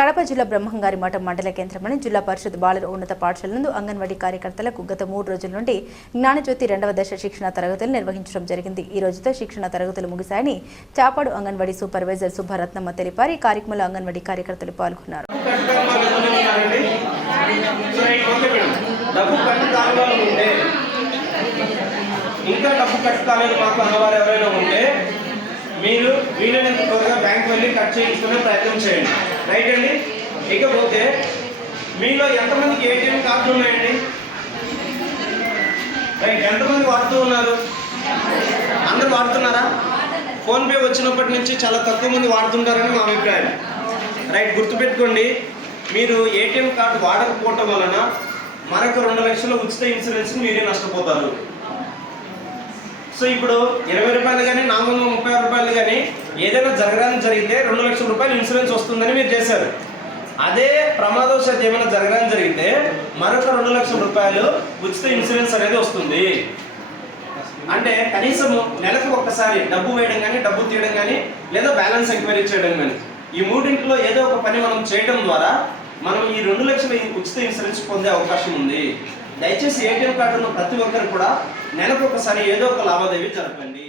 కడప జిల్లా బ్రహ్మంగారి మఠం మండల కేంద్రంలోని జిల్లా పరిషత్ బాలుర ఉన్నత పాఠశాల నందు అంగన్వాడీ కార్యకర్తలకు గత 3 రోజుల నుండి జ్ఞానజ్యోతి 2వ దశ శిక్షణ తరగతులు నిర్వహించడం జరిగింది. ఈ రోజుతో శిక్షణ తరగతులు ముగిశాయని చాపాడు అంగన్వాడీ సూపర్వైజర్ సుబ్బరత్నమ్మ తెలిపారు. ఈ కార్యక్రమంలో అంగన్వాడీ కార్యకర్తలు పాల్గొన్నారు. మీరు వీలైనంత త్వరగా బ్యాంక్ వెళ్ళి కట్ చేయించుకునే ప్రయత్నం చేయండి. రైట్ అండి. ఇకపోతే మీలో ఎంతమందికి ఏటీఎం కార్డులు ఉన్నాయండి? రైట్. ఎంతమంది వాడుతూ ఉన్నారు? అందరూ వాడుతున్నారా? ఫోన్పే వచ్చినప్పటి నుంచి చాలా తక్కువ మంది వాడుతుంటారని మా అభిప్రాయం. రైట్. గుర్తుపెట్టుకోండి, మీరు ఏటీఎం కార్డు వాడకపోవటం వలన మరొక 2 లక్షల ఉచిత ఇన్సూరెన్స్ మీరే నష్టపోతారు. సో ఇప్పుడు 20 రూపాయలు కానీ 436 రూపాయలు కానీ ఏదైనా జరిగితే 2 లక్షల రూపాయలు ఇన్సూరెన్స్ వస్తుందని మీరు చేశారు. అదే ప్రమాదవశాత్తు ఏమైనా జరిగితే మరొక 2 లక్షల రూపాయలు ఉచిత ఇన్సూరెన్స్ అనేది వస్తుంది. అంటే కనీసం నెలకు ఒక్కసారి డబ్బు వేయడం కానీ, డబ్బు తీయడం కానీ, లేదా బ్యాలెన్స్ ఎంక్వైరీ చేయడం కానీ, ఈ మూడింటిలో ఏదో ఒక పని మనం చేయడం ద్వారా మనం ఈ 2 లక్షల ఉచిత ఇన్సూరెన్స్ పొందే అవకాశం ఉంది. దయచేసి ఏటీఎం కార్డు ఉన్న ప్రతి ఒక్కరు కూడా నెలకు ఒకసారి ఏదో ఒక లావాదేవీ జరపండి.